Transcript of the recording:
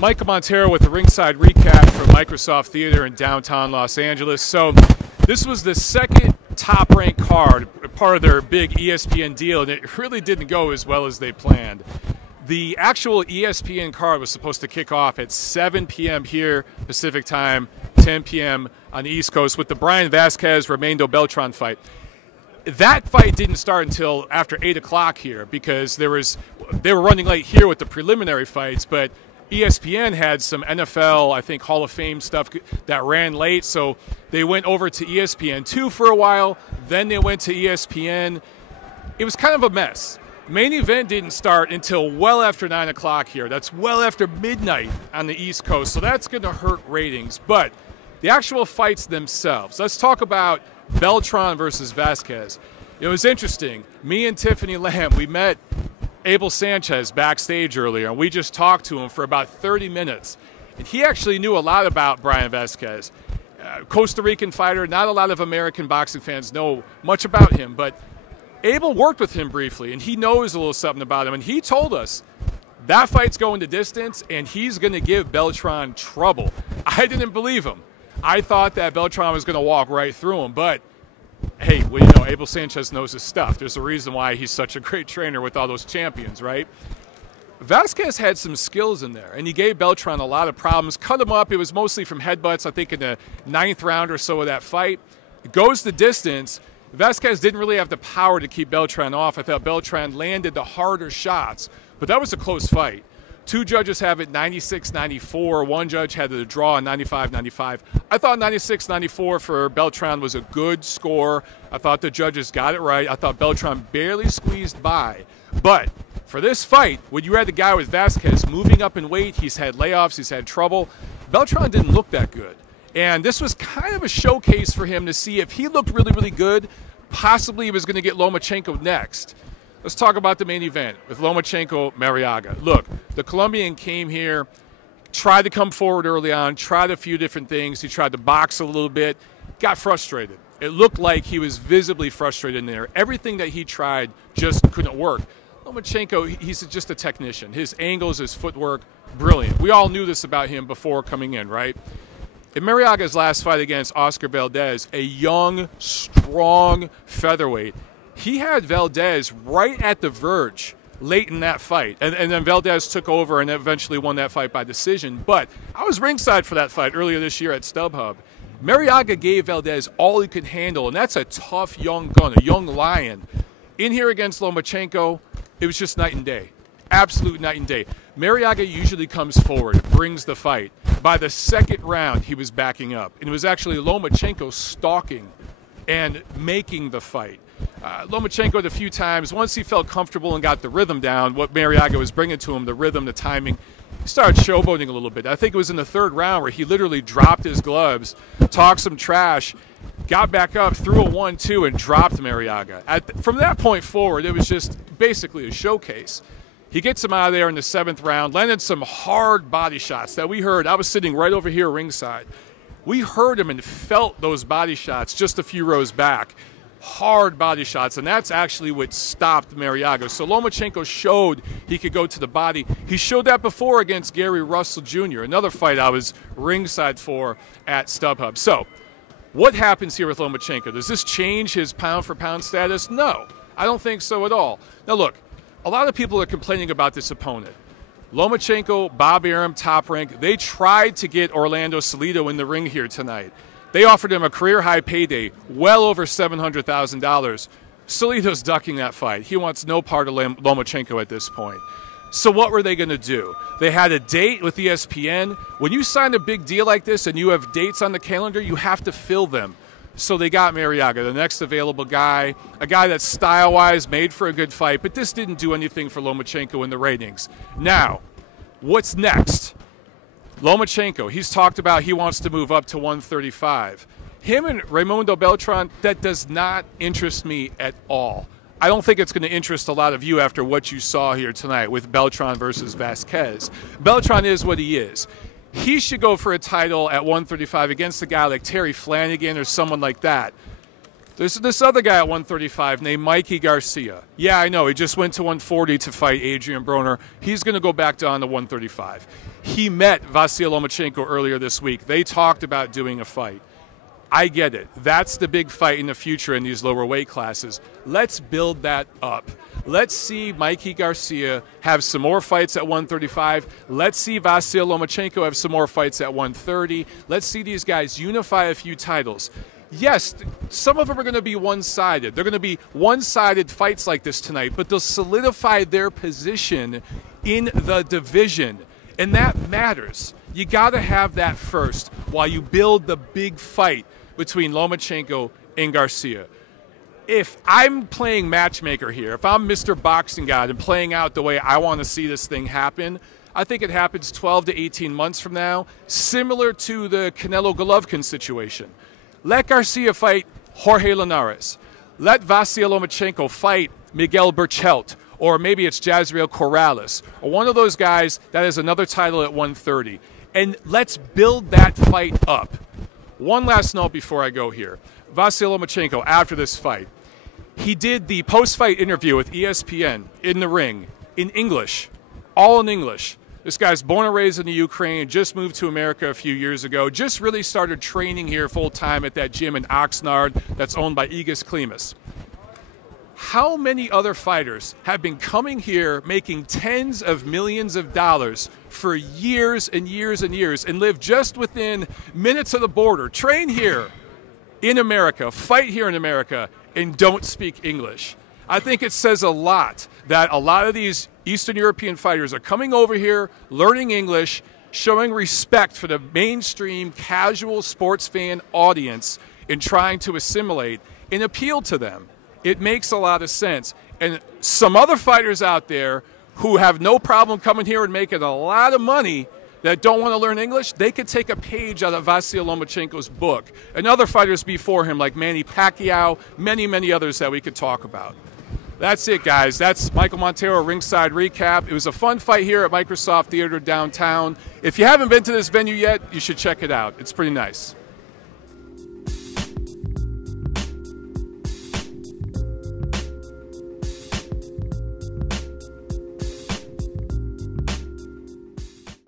Michael Montero with the ringside recap from Microsoft Theater in downtown Los Angeles. So this was the second top-ranked card, part of their big ESPN deal, and it really didn't go as well as they planned. The actual ESPN card was supposed to kick off at 7 p.m. here, Pacific time, 10 p.m. on the East Coast, with the Bryan Vasquez, Raymundo Beltran fight. That fight didn't start until after 8 o'clock here because they were running late here with the preliminary fights, but ESPN had some NFL, I think, Hall of Fame stuff that ran late, so they went over to ESPN2 for a while, then they went to ESPN. It was kind of a mess. Main event didn't start until well after 9 o'clock here. That's well after midnight on the East Coast, so that's going to hurt ratings. But the actual fights themselves, let's talk about Beltran versus Vasquez. It was interesting. Me and Tiffany Lamb, we met Abel Sanchez backstage earlier, and we just talked to him for about 30 minutes. And he actually knew a lot about Bryan Vasquez. Costa Rican fighter, not a lot of American boxing fans know much about him, but Abel worked with him briefly, and he knows a little something about him. And he told us that fight's going the distance, and he's going to give Beltran trouble. I didn't believe him. I thought that Beltran was going to walk right through him, but hey, well, you know, Abel Sanchez knows his stuff. There's a reason why he's such a great trainer with all those champions, right? Vasquez had some skills in there, and he gave Beltran a lot of problems. Cut him up. It was mostly from headbutts, I think, in the 9th round or so of that fight. It goes the distance. Vasquez didn't really have the power to keep Beltran off. I thought Beltran landed the harder shots, but that was a close fight. 2 judges have it 96-94. 1 judge had the draw on 95-95. I thought 96-94 for Beltran was a good score. I thought the judges got it right. I thought Beltran barely squeezed by. But for this fight, when you had the guy with Vasquez moving up in weight, he's had layoffs, he's had trouble, Beltran didn't look that good. And this was kind of a showcase for him to see if he looked really, really good, possibly he was going to get Lomachenko next. Let's talk about the main event with Lomachenko Marriaga. Look, the Colombian came here, tried to come forward early on, tried a few different things. He tried to box a little bit, got frustrated. It looked like he was visibly frustrated in there. Everything that he tried just couldn't work. Lomachenko, he's just a technician. His angles, his footwork, brilliant. We all knew this about him before coming in, right? In Marriaga's last fight against Oscar Valdez, a young, strong featherweight, he had Valdez right at the verge late in that fight. And then Valdez took over and eventually won that fight by decision. But I was ringside for that fight earlier this year at StubHub. Marriaga gave Valdez all he could handle, and that's a tough young gun, a young lion. In here against Lomachenko, it was just night and day. Absolute night and day. Marriaga usually comes forward, brings the fight. By the 2nd round, he was backing up. And it was actually Lomachenko stalking and making the fight. Lomachenko a few times, once he felt comfortable and got the rhythm down, what Marriaga was bringing to him, the rhythm, the timing, he started showboating a little bit. I think it was in the 3rd round where he literally dropped his gloves, talked some trash, got back up, threw a 1-2, and dropped Marriaga. From that point forward, it was just basically a showcase. He gets him out of there in the 7th round, landed some hard body shots that we heard. I was sitting right over here ringside. We heard him and felt those body shots just a few rows back. Hard body shots, and that's actually what stopped Marriaga. So Lomachenko showed he could go to the body. He showed that before against Gary Russell Jr., another fight I was ringside for at StubHub. So what happens here with Lomachenko? Does this change his pound-for-pound status? No, I don't think so at all. Now look, a lot of people are complaining about this opponent. Lomachenko, Bob Arum, Top Rank, they tried to get Orlando Salido in the ring here tonight. They offered him a career-high payday, well over $700,000. Salido's ducking that fight. He wants no part of Lomachenko at this point. So what were they going to do? They had a date with ESPN. When you sign a big deal like this and you have dates on the calendar, you have to fill them. So they got Marriaga, the next available guy, a guy that's style-wise made for a good fight, but this didn't do anything for Lomachenko in the ratings. Now, what's next? Lomachenko, he's talked about he wants to move up to 135. Him and Raymundo Beltran, that does not interest me at all. I don't think it's going to interest a lot of you after what you saw here tonight with Beltran versus Vasquez. Beltran is what he is. He should go for a title at 135 against a guy like Terry Flanagan or someone like that. There's this other guy at 135 named Mikey Garcia. Yeah, I know. He just went to 140 to fight Adrian Broner. He's going to go back down to 135. He met Vasyl Lomachenko earlier this week. They talked about doing a fight. I get it. That's the big fight in the future in these lower weight classes. Let's build that up. Let's see Mikey Garcia have some more fights at 135. Let's see Vasyl Lomachenko have some more fights at 130. Let's see these guys unify a few titles. Yes, some of them are going to be one-sided. They're going to be one-sided fights like this tonight, but they'll solidify their position in the division, and that matters. You got to have that first while you build the big fight between Lomachenko and Garcia. If I'm playing matchmaker here, if I'm Mr. Boxing God and playing out the way I want to see this thing happen, I think it happens 12 to 18 months from now, similar to the Canelo-Golovkin situation. Let Garcia fight Jorge Linares. Let Vasyl Lomachenko fight Miguel Berchelt, or maybe it's Jazriel Corrales, or one of those guys that has another title at 130. And let's build that fight up. One last note before I go here. Vasyl Lomachenko, after this fight, he did the post-fight interview with ESPN in the ring, in English, all in English. This guy's born and raised in the Ukraine, just moved to America a few years ago, just really started training here full-time at that gym in Oxnard that's owned by Igis Klimas. How many other fighters have been coming here making tens of millions of dollars for years and years and years and live just within minutes of the border, train here in America, fight here in America, and don't speak English? I think it says a lot that a lot of these Eastern European fighters are coming over here, learning English, showing respect for the mainstream casual sports fan audience and trying to assimilate and appeal to them. It makes a lot of sense. And some other fighters out there who have no problem coming here and making a lot of money that don't want to learn English, they could take a page out of Vasyl Lomachenko's book. And other fighters before him, like Manny Pacquiao, many, many others that we could talk about. That's it, guys. That's Michael Montero, Ringside Recap. It was a fun fight here at Microsoft Theater downtown. If you haven't been to this venue yet, you should check it out. It's pretty nice.